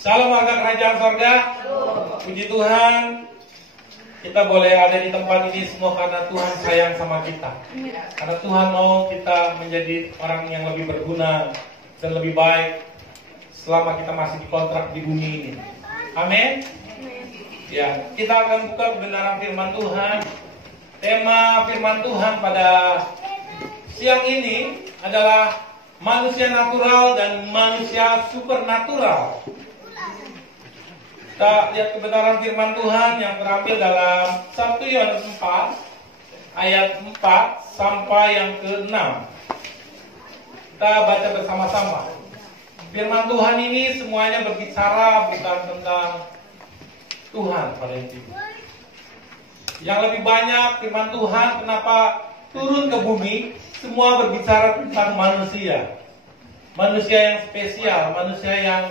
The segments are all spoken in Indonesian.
Salam warga kerajaan sorga. Puji Tuhan, kita boleh ada di tempat ini semua karena Tuhan sayang sama kita. Karena Tuhan mau kita menjadi orang yang lebih berguna dan lebih baik selama kita masih dikontrak di bumi ini. Amin. Ya, kita akan buka kebenaran firman Tuhan. Tema firman Tuhan pada siang ini adalah manusia natural dan manusia supernatural. Kita lihat kebenaran firman Tuhan yang terambil dalam 1 Yohanes 4 ayat 4 sampai yang ke-6. Kita baca bersama-sama. Firman Tuhan ini semuanya berbicara bukan tentang Tuhan pada intinya. Yang lebih banyak firman Tuhan kenapa turun ke bumi, semua berbicara tentang manusia. Manusia yang spesial, manusia yang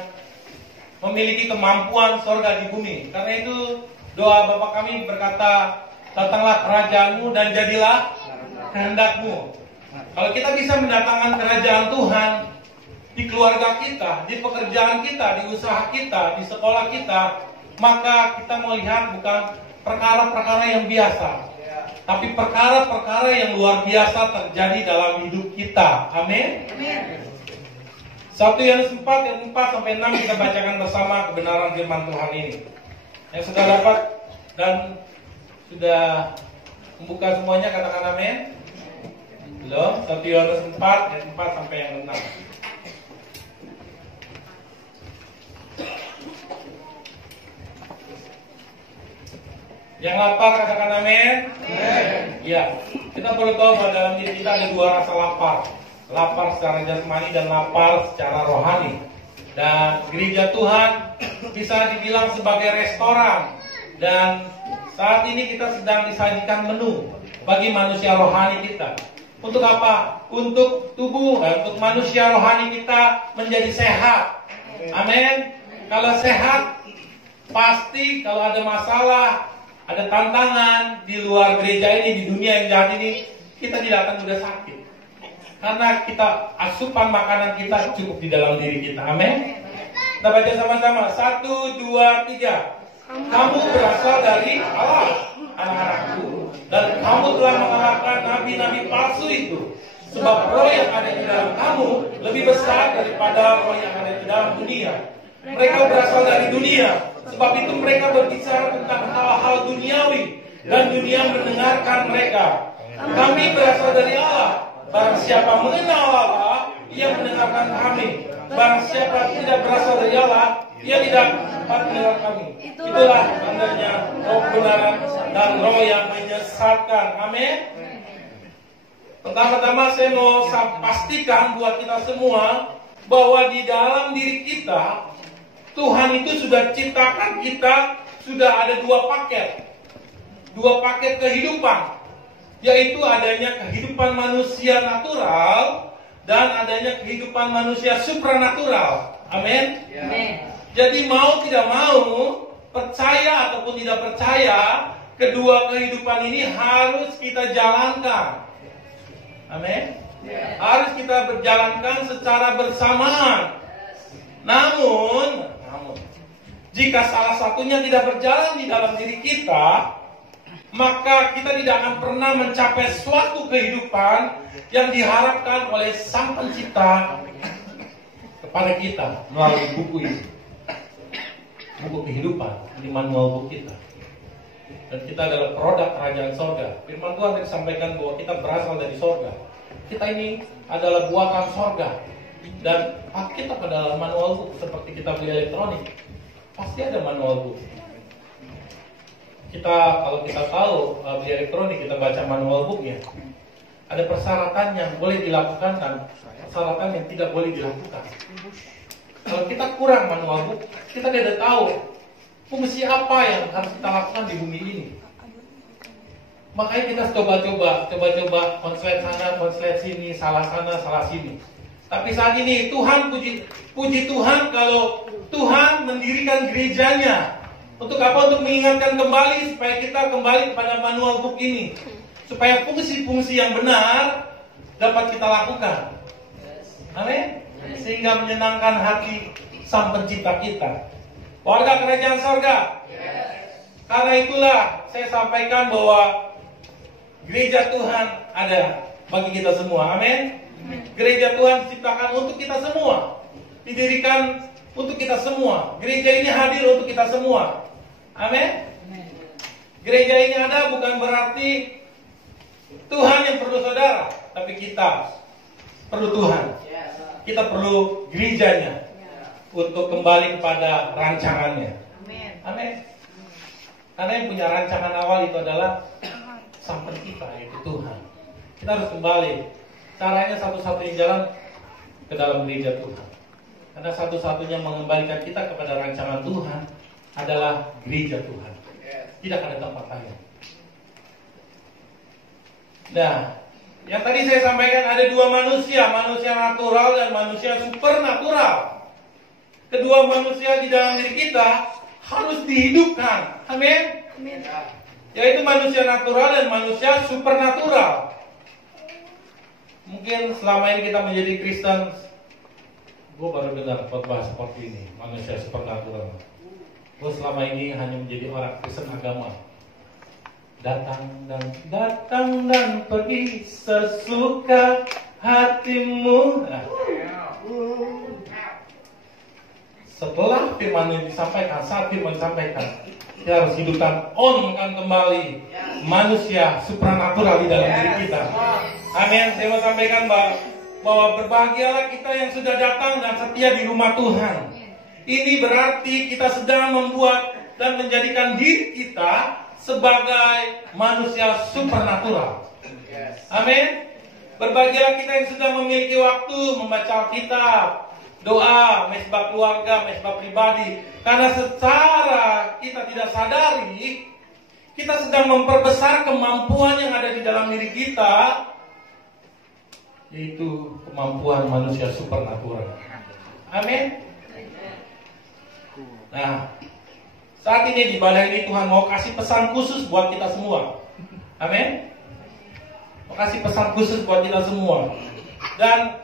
memiliki kemampuan sorga di bumi. Karena itu doa Bapa kami berkata, datanglah kerajaanmu dan jadilah kehendakmu. Kalau kita bisa mendatangkan kerajaan Tuhan di keluarga kita, di pekerjaan kita, di usaha kita, di sekolah kita, maka kita melihat bukan perkara-perkara yang biasa, tapi perkara-perkara yang luar biasa terjadi dalam hidup kita. Amin. 1 Yohanes 4 ayat 4 sampai 6 kita bacakan bersama kebenaran firman Tuhan ini. Yang sudah dapat dan sudah membuka semuanya katakan amin. Belum? 1 Yohanes 4 ayat 4 sampai yang 6. Yang lapar katakan amin. Ya, kita perlu tahu bahwa dalam diri kita ada dua rasa lapar. Lapar secara jasmani dan lapar secara rohani. Dan gereja Tuhan bisa dibilang sebagai restoran. Dan saat ini kita sedang disajikan menu bagi manusia rohani kita. Untuk apa? Untuk tubuh, untuk manusia rohani kita menjadi sehat. Amin. Kalau sehat, pasti kalau ada masalah, ada tantangan di luar gereja ini, di dunia yang jahat ini, kita tidak akan mudah sakit. Karena kita asupan makanan kita cukup di dalam diri kita. Amin. Kita baca sama-sama. 1, 2, 3. Kamu berasal dari Allah, anak-anakku, dan kamu telah mengalahkan nabi-nabi palsu itu. Sebab roh yang ada di dalam kamu lebih besar daripada roh yang ada di dalam dunia. Mereka berasal dari dunia, sebab itu mereka berbicara tentang hal-hal duniawi, dan dunia mendengarkan mereka. Kami berasal dari Allah. Barang siapa mengenal Allah, ia mendengarkan kami. Barang siapa tidak berasal dari Allah, ia tidak dapat mendengar kami. Itulah tandanya roh kebenaran dan roh yang menyesatkan. Amin. Pertama-tama saya mau pastikan buat kita semua bahwa di dalam diri kita Tuhan itu sudah ciptakan kita, sudah ada dua paket kehidupan, yaitu adanya kehidupan manusia natural dan adanya kehidupan manusia supranatural. Amin. Jadi mau tidak mau, percaya ataupun tidak percaya, kedua kehidupan ini harus kita jalankan. Amin. Harus kita berjalankan secara bersamaan. Namun jika salah satunya tidak berjalan di dalam diri kita, maka kita tidak akan pernah mencapai suatu kehidupan yang diharapkan oleh Sang Pencipta kepada kita melalui buku ini. Buku kehidupan, ini manual buku kita. Dan kita adalah produk kerajaan sorga. Firman Tuhan disampaikan bahwa kita berasal dari sorga. Kita ini adalah buatan sorga. Dan kita pada manual book seperti kita beli elektronik, pasti ada manual book. Kalau kita tahu beli elektronik, kita baca manual booknya. Ada persyaratan yang boleh dilakukan dan persyaratan yang tidak boleh dilakukan. Kalau kita kurang manual book, kita tidak tahu fungsi apa yang harus kita lakukan di bumi ini. Makanya kita coba-coba konslet sana, konslet sini, salah sana, salah sini. Tapi saat ini Tuhan, puji Tuhan kalau Tuhan mendirikan gerejanya. Untuk apa? Untuk mengingatkan kembali supaya kita kembali kepada manual book ini. Supaya fungsi-fungsi yang benar dapat kita lakukan. Amin. Sehingga menyenangkan hati Sang Pencipta kita. Warga kerajaan sorga. Karena itulah saya sampaikan bahwa gereja Tuhan ada bagi kita semua. Amin. Gereja Tuhan diciptakan untuk kita semua, didirikan untuk kita semua. Gereja ini hadir untuk kita semua. Amin. Gereja ini ada bukan berarti Tuhan yang perlu saudara, tapi kita perlu Tuhan. Kita perlu gerejanya untuk kembali kepada rancangannya. Amin. Karena yang punya rancangan awal itu adalah Sang Pencipta, yaitu Tuhan. Kita harus kembali. Caranya satu-satunya jalan ke dalam gereja Tuhan. Karena satu-satunya mengembalikan kita kepada rancangan Tuhan adalah gereja Tuhan. Tidak ada tempat lain. Nah, yang tadi saya sampaikan ada dua manusia, manusia natural dan manusia supernatural. Kedua manusia di dalam diri kita harus dihidupkan. Amin. Yaitu manusia natural dan manusia supernatural. Mungkin selama ini kita menjadi Kristen, gue baru dengar khotbah seperti ini, manusia supernatural. Gue selama ini hanya menjadi orang Kristen agama. Datang dan pergi sesuka hatimu. Nah. Setelah firman ini disampaikan, saat firman disampaikan, kita harus hidupkan, onkan kembali manusia supranatural di dalam diri kita. Amin. Saya mau sampaikan bahwa berbahagialah kita yang sudah datang dan setia di rumah Tuhan. Ini berarti kita sedang membuat dan menjadikan diri kita sebagai manusia supernatural. Amin. Berbahagialah kita yang sudah memiliki waktu membaca Alkitab, doa, mesbah keluarga, mesbah pribadi. Karena secara kita tidak sadari, kita sedang memperbesar kemampuan yang ada di dalam diri kita, yaitu kemampuan manusia supernatural. Amin. Nah, saat ini di balai ini Tuhan mau kasih pesan khusus buat kita semua. Amin. Mau kasih pesan khusus buat kita semua. Dan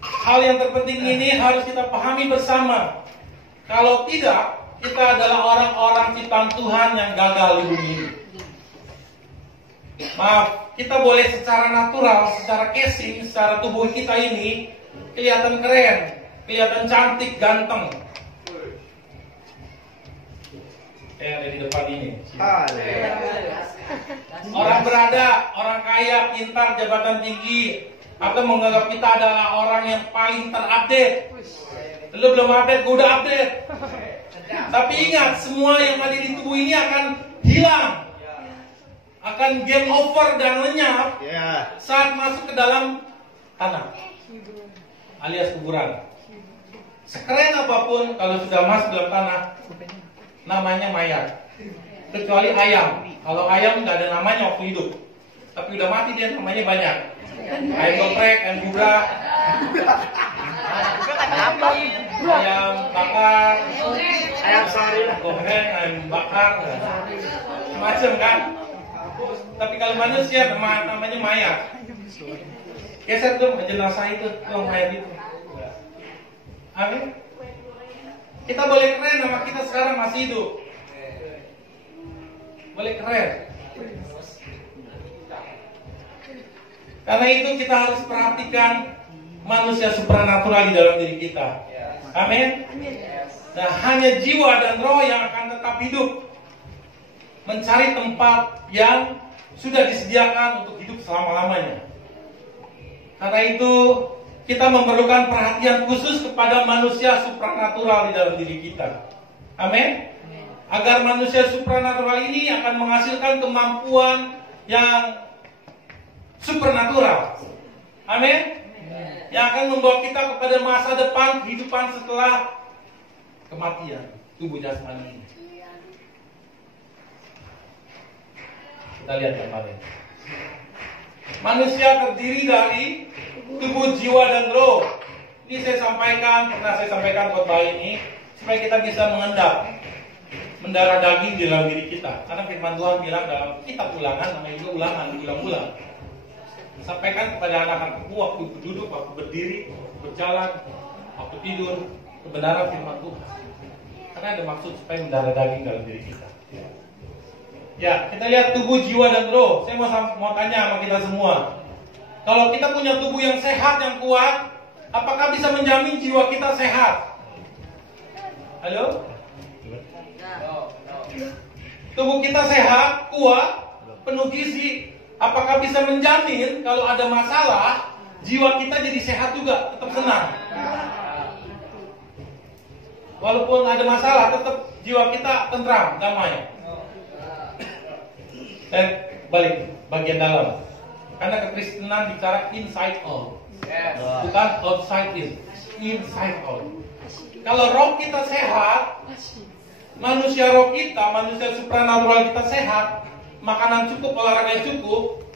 hal yang terpenting ini harus kita pahami bersama. Kalau tidak, kita adalah orang-orang ciptaan Tuhan yang gagal di bumi ini. Maaf, kita boleh secara natural, secara casing, secara tubuh kita ini kelihatan keren, kelihatan cantik, ganteng. Yang ada di depan ini. Orang berada, orang kaya, pintar, jabatan tinggi, atau menganggap kita adalah orang yang paling terupdate. Lu belum update, gue udah update. Tapi ingat, semua yang ada di tubuh ini akan hilang, akan game over dan lenyap saat masuk ke dalam tanah, alias kuburan. Sekeren apapun, kalau sudah masuk dalam tanah, namanya mayat. Kecuali ayam. Kalau ayam nggak ada namanya waktu hidup, tapi udah mati dia namanya banyak. Ayam geprek, ayam gubrak, ayam bakar, ayam sari, goreng, ayam bakar, macam kan. Tapi kalau manusia namanya mayat. Geser dong jenazah itu, dong mayat itu. Amin. Kita boleh keren, nama kita sekarang masih hidup. Boleh keren. Karena itu kita harus perhatikan manusia supranatural di dalam diri kita. Amin. Nah, hanya jiwa dan roh yang akan tetap hidup, mencari tempat yang sudah disediakan untuk hidup selama-lamanya. Karena itu kita memerlukan perhatian khusus kepada manusia supranatural di dalam diri kita. Amin. Agar manusia supranatural ini akan menghasilkan kemampuan yang supernatural. Amin. Yang akan membawa kita kepada masa depan, kehidupan setelah kematian tubuh jasmani ini. Kita lihat gambarnya. Manusia terdiri dari tubuh, jiwa, dan roh. Ini pernah saya sampaikan khotbah ini supaya kita bisa mendarah daging di dalam diri kita. Karena firman Tuhan bilang dalam kitab Ulangan, namanya juga Ulangan, diulang-ulang. Sampaikan kepada anak-anakku waktu duduk, waktu berdiri, berjalan, waktu tidur, kebenaran firman Tuhan. Karena ada maksud supaya mendarah daging dalam diri kita. Ya, kita lihat tubuh, jiwa, dan roh. Saya mau tanya sama kita semua. Kalau kita punya tubuh yang sehat, yang kuat, apakah bisa menjamin jiwa kita sehat? Halo? Tubuh kita sehat, kuat, penuh gizi. Apakah bisa menjamin kalau ada masalah, jiwa kita jadi sehat juga, tetap senang? Walaupun ada masalah, tetap jiwa kita tentram, damai. Dan balik bagian dalam. Karena kekristenan bicara inside out, bukan outside in, inside out. Kalau roh kita sehat, manusia roh kita, manusia supranatural kita sehat, makanan cukup, olahraga cukup,